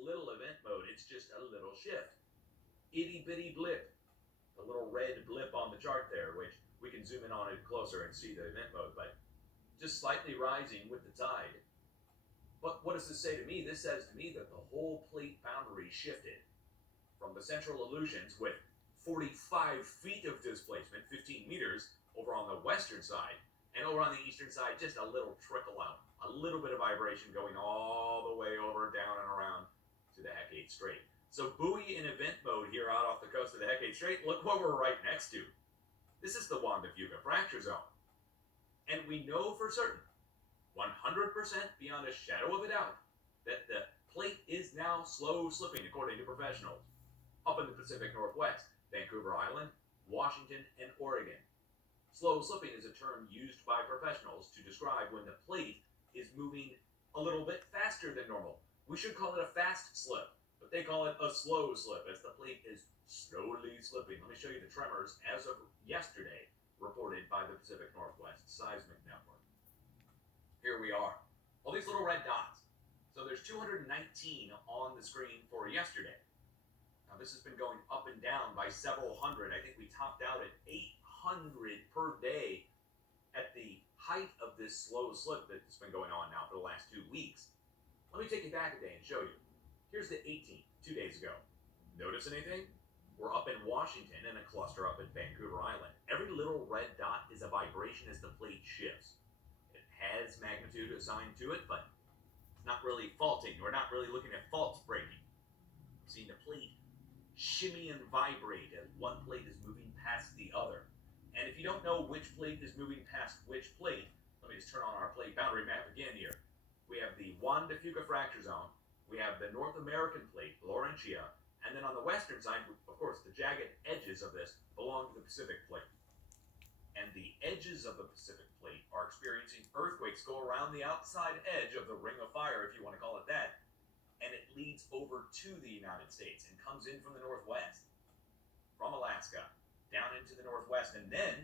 little event mode. It's just a little shift. Itty bitty blip, the little red blip on the chart there, which we can zoom in on it closer and see the event mode, but just slightly rising with the tide. But what does this say to me? This says to me that the whole plate boundary shifted from the central illusions with 45 feet of displacement, 15 meters, over on the western side, and over on the eastern side, just a little trickle out, a little bit of vibration going all the way over, down and around to the Hecate Strait. So buoy in event mode here out off the coast of the Hecate Strait, look what we're right next to. This is the Juan de Fuca fracture zone. And we know for certain, 100% beyond a shadow of a doubt, that the plate is now slow slipping, according to professionals, up in the Pacific Northwest, Vancouver Island, Washington, and Oregon. Slow slipping is a term used by professionals to describe when the plate is moving a little bit faster than normal. We should call it a fast slip, but they call it a slow slip as the plate is slowly slipping. Let me show you the tremors as of yesterday, reported by the Pacific Northwest Seismic Network. Here we are. All these little red dots. So there's 219 on the screen for yesterday. Now this has been going up and down by several hundred. I think we topped out at 800 per day at the height of this slow slip that's been going on now for the last 2 weeks. Let me take you back a day and show you. Here's the 18th, 2 days ago. Notice anything? We're up in Washington in a cluster up at Vancouver Island. Every little red dot is a vibration as the plate shifts. It has magnitude assigned to it, but it's not really faulting. We're not really looking at faults breaking. We're seeing the plate shimmy and vibrate as one plate is moving past the other. And if you don't know which plate is moving past which plate, let me just turn on our plate boundary map again here. We have the Juan de Fuca fracture zone. We have the North American plate, Laurentia, and then on the western side, of course, the jagged edges of this belong to the Pacific plate. And the edges of the Pacific plate are experiencing earthquakes go around the outside edge of the ring of fire, if you want to call it that, and it leads over to the United States and comes in from the northwest, from Alaska, down into the northwest, and then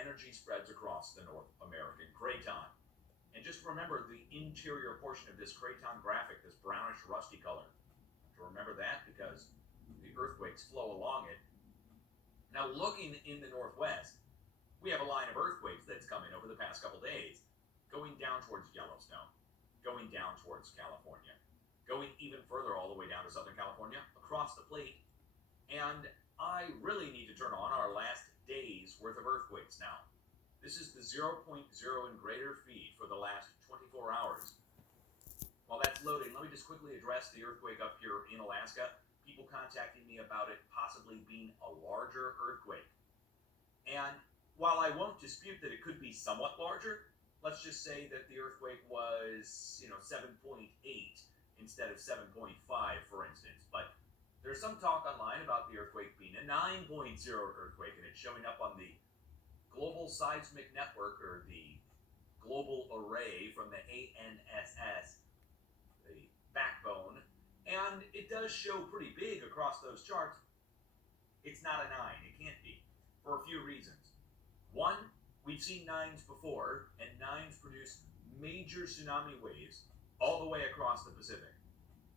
energy spreads across the North American craton. And just remember the interior portion of this craton graphic, this brownish rusty color. To remember that because the earthquakes flow along it. Now looking in the northwest, we have a line of earthquakes that's come in over the past couple days, going down towards Yellowstone, going down towards California, going even further all the way down to Southern California, across the plate. And I really need to turn on our last day's worth of earthquakes now. This is the 0.0 and greater feed for the last 24 hours. While that's loading, let me just quickly address the earthquake up here in Alaska. People contacting me about it possibly being a larger earthquake. And while I won't dispute that it could be somewhat larger, let's just say that the earthquake was, 7.8 instead of 7.5, for instance. But there's some talk online about the earthquake being a 9.0 earthquake, and it's showing up on the Global Seismic Network, or the Global Array from the ANSS, the backbone, and it does show pretty big across those charts. It's not a 9, it can't be, for a few reasons. One, we've seen 9s before, and 9s produce major tsunami waves all the way across the Pacific.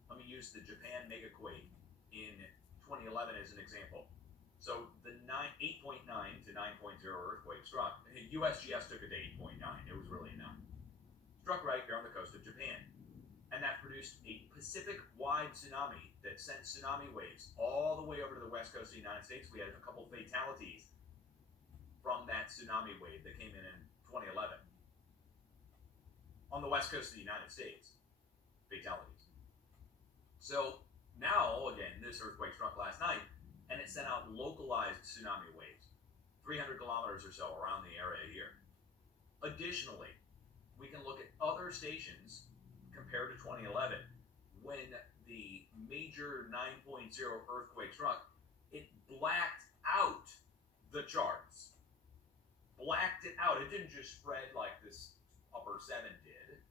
Let me use the Japan megaquake in 2011 as an example. So the 8.9 to 9.0 earthquake struck. USGS took it to 8.9. It was really a 9. Struck right here on the coast of Japan. And that produced a Pacific-wide tsunami that sent tsunami waves all the way over to the west coast of the United States. We had a couple fatalities from that tsunami wave that came in 2011. On the west coast of the United States. Fatalities. So now, again, this earthquake struck last night, and it sent out localized tsunami waves, 300 kilometers or so around the area here. Additionally, we can look at other stations compared to 2011. When the major 9.0 earthquake struck, it blacked out the charts. Blacked it out. It didn't just spread like this upper 7 did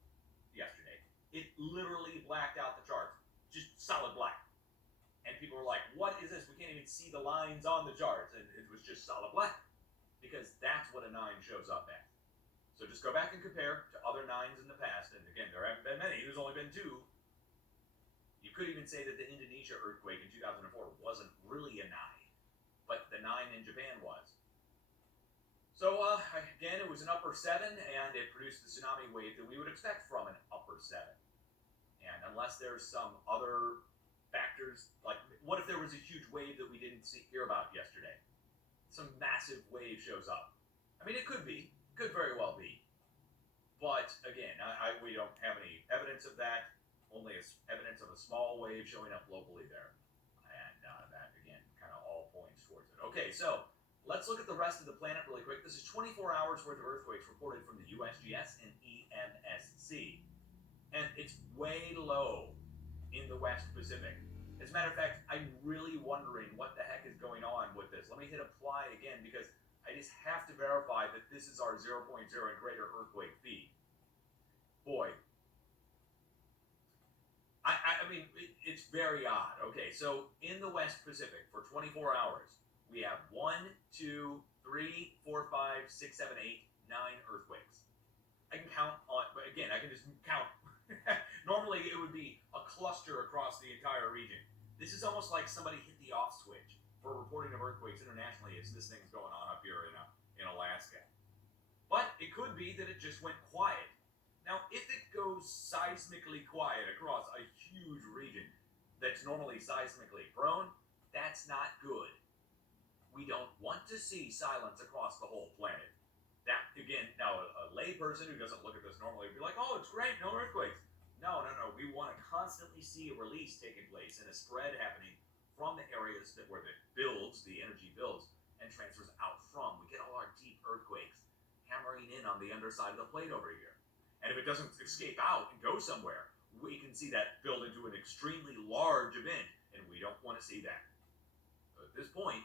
yesterday. It literally blacked out the charts. Just solid black. And people were like, what is this? We can't even see the lines on the charts. And it was just solid black. Because that's what a 9 shows up as. So just go back and compare to other 9s in the past. And again, there haven't been many. There's only been 2. You You could even say that the Indonesia earthquake in 2004 wasn't really a 9, but the 9 in Japan was. So again, it was an upper 7, and it produced the tsunami wave that we would expect from an upper 7. And unless there's some other factors, like what if there was a huge wave that we didn't hear about yesterday? Some massive wave shows up. I mean, it could very well be. But again, we don't have any evidence of that. Only evidence of a small wave showing up locally there. And that, again, kind of all points towards it. Okay, so let's look at the rest of the planet really quick. This is 24 hours worth of earthquakes reported from the USGS and EMSC. And it's way low in the West Pacific. As a matter of fact, I'm really wondering what the heck is going on with this. Let me hit apply again because I just have to verify that this is our 0.0 and greater earthquake feed. Boy. I mean, it's very odd. Okay, so in the West Pacific for 24 hours, we have 1, 2, 3, 4, 5, 6, 7, 8, 9 earthquakes. I can count on, but again, I can just count. Normally, it would be a cluster across the entire region. This is almost like somebody hit the off switch for reporting of earthquakes internationally as this thing's going on up here in Alaska. But it could be that it just went quiet. Now, if it goes seismically quiet across a huge region that's normally seismically prone, that's not good. We don't want to see silence across the whole planet. That, again, now a layperson who doesn't look at this normally would be like, oh, it's great, no earthquakes. No. We want to constantly see a release taking place and a spread happening from the areas where the energy builds, and transfers out from. We get all our deep earthquakes hammering in on the underside of the plate over here. And if it doesn't escape out and go somewhere, we can see that build into an extremely large event, and we don't want to see that. So at this point,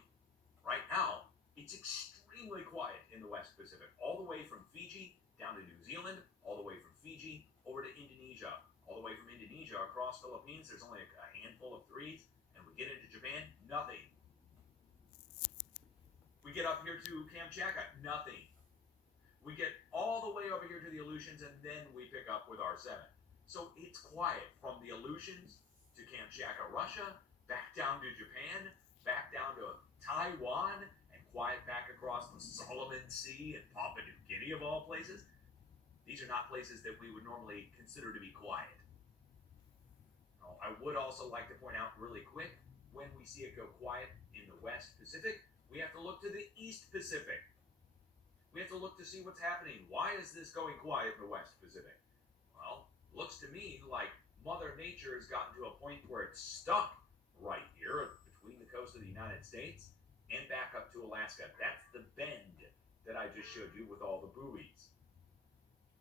right now, it's extremely quiet in the West Pacific, all the way from Fiji down to New Zealand, all the way from Fiji over to Indonesia, all the way from Indonesia across Philippines. There's only a handful of 3s, and we get into Japan, nothing. We get up here to Kamchatka, nothing. We get all the way over here to the Aleutians, and then we pick up with our 7. So it's quiet from the Aleutians to Kamchatka, Russia, back down to Japan, back down to Taiwan, and quiet back across the Solomon Sea and Papua New Guinea of all places. These are not places that we would normally consider to be quiet. Now, I would also like to point out really quick, when we see it go quiet in the West Pacific, we have to look to the East Pacific. We have to look to see what's happening. Why is this going quiet in the West Pacific? Well, looks to me like Mother Nature has gotten to a point where it's stuck right here between the coast of the United States and back up to Alaska. That's the bend that I just showed you with all the buoys.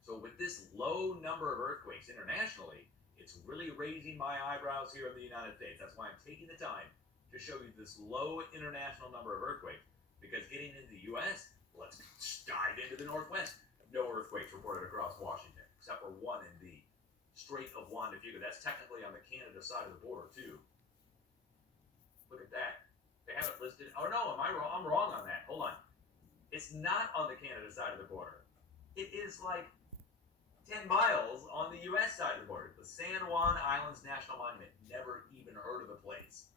So with this low number of earthquakes internationally, it's really raising my eyebrows here in the United States. That's why I'm taking the time to show you this low international number of earthquakes, because getting into the U.S., let's dive into the Northwest. No earthquakes reported across Washington, except for one in the Strait of Juan de Fuca. That's technically on the Canada side of the border, too. Look at that. They have it listed. Oh, no, am I wrong? I'm wrong on that. Hold on. It's not on the Canada side of the border. It is like 10 miles on the U.S. side of the border. The San Juan Islands National Monument. Never even heard of the place.